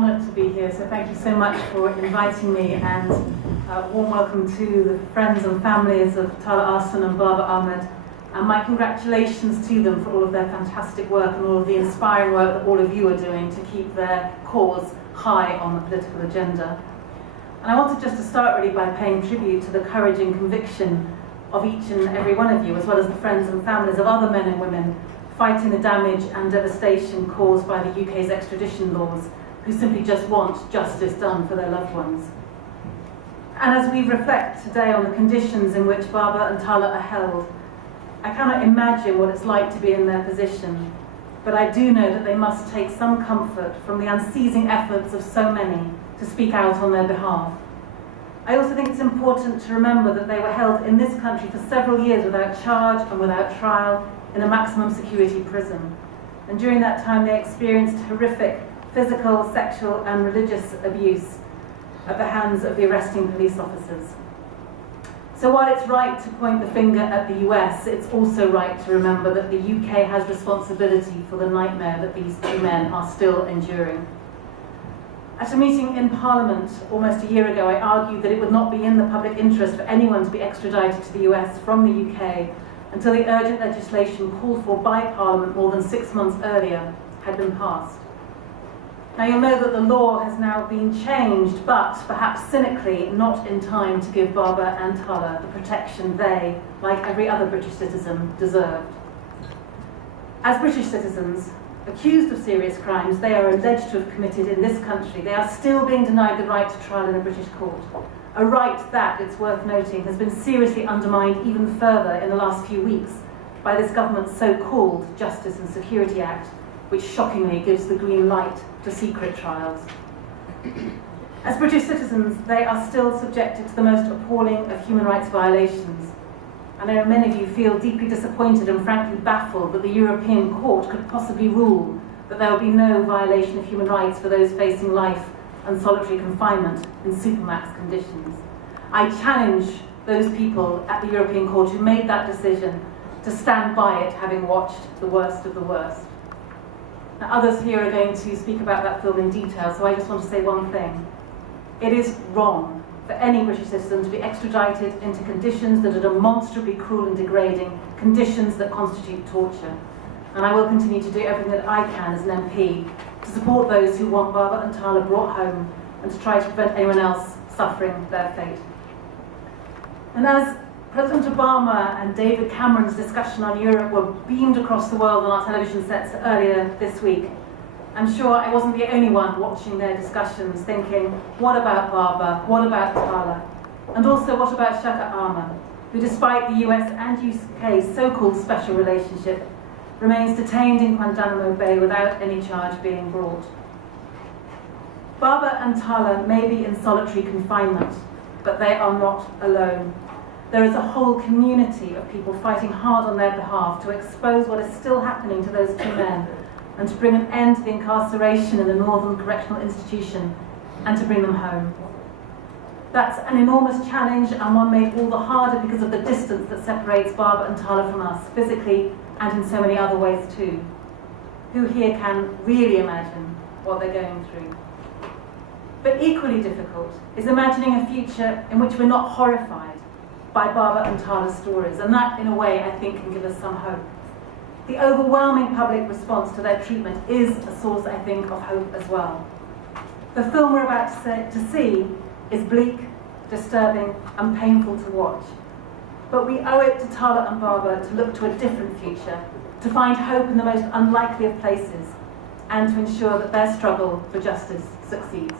honoured to be here, so thank you so much for inviting me, and a warm welcome to the friends and families of Talha, Ahsan and Babar Ahmad, and my congratulations to them for all of their fantastic work and all of the inspiring work that all of you are doing to keep their cause high on the political agenda. And I wanted just to start really by paying tribute to the courage and conviction of each and every one of you, as well as the friends and families of other men and women fighting the damage and devastation caused by the UK's extradition laws, who simply just want justice done for their loved ones. And as we reflect today on the conditions in which Babar and Talha are held, I cannot imagine what it's like to be in their position, but I do know that they must take some comfort from the unceasing efforts of so many to speak out on their behalf. I also think it's important to remember that they were held in this country for several years without charge and without trial in a maximum security prison. And during that time they experienced horrific physical, sexual and religious abuse at the hands of the arresting police officers. So while it's right to point the finger at the US, it's also right to remember that the UK has responsibility for the nightmare that these two men are still enduring. At a meeting in Parliament almost a year ago, I argued that it would not be in the public interest for anyone to be extradited to the US from the UK until the urgent legislation called for by Parliament more than 6 months earlier had been passed. Now you'll know that the law has now been changed, but perhaps cynically not in time to give Babar and Talha the protection they, like every other British citizen, deserved. As British citizens, accused of serious crimes they are alleged to have committed in this country, they are still being denied the right to trial in a British court. A right that, it's worth noting, has been seriously undermined even further in the last few weeks by this government's so-called Justice and Security Act, which shockingly gives the green light to secret trials. As British citizens, they are still subjected to the most appalling of human rights violations. I know many of you feel deeply disappointed and frankly baffled that the European Court could possibly rule that there will be no violation of human rights for those facing life and solitary confinement in supermax conditions. I challenge those people at the European Court who made that decision to stand by it, having watched the worst of the worst. Now, others here are going to speak about that film in detail, so I just want to say one thing. It is wrong for any British citizen to be extradited into conditions that are demonstrably cruel and degrading, conditions that constitute torture. And I will continue to do everything that I can as an MP to support those who want Babar and Talha brought home and to try to prevent anyone else suffering their fate. And as President Obama and David Cameron's discussion on Europe were beamed across the world on our television sets earlier this week, I'm sure I wasn't the only one watching their discussions thinking, what about Babar, what about Talha? And also, what about Shaker Aamer, who despite the US and UK's so-called special relationship, remains detained in Guantánamo Bay without any charge being brought. Babar and Talha may be in solitary confinement, but they are not alone. There is a whole community of people fighting hard on their behalf to expose what is still happening to those two men and to bring an end to the incarceration in the Northern Correctional Institution and to bring them home. That's an enormous challenge, and one made all the harder because of the distance that separates Babar and Talha from us, physically and in so many other ways too. Who here can really imagine what they're going through? But equally difficult is imagining a future in which we're not horrified by Babar and Talha's stories, and that, in a way, I think can give us some hope. The overwhelming public response to their treatment is a source, I think, of hope as well. The film we're about to see is bleak, disturbing, and painful to watch. But we owe it to Talha and Babar to look to a different future, to find hope in the most unlikely of places, and to ensure that their struggle for justice succeeds.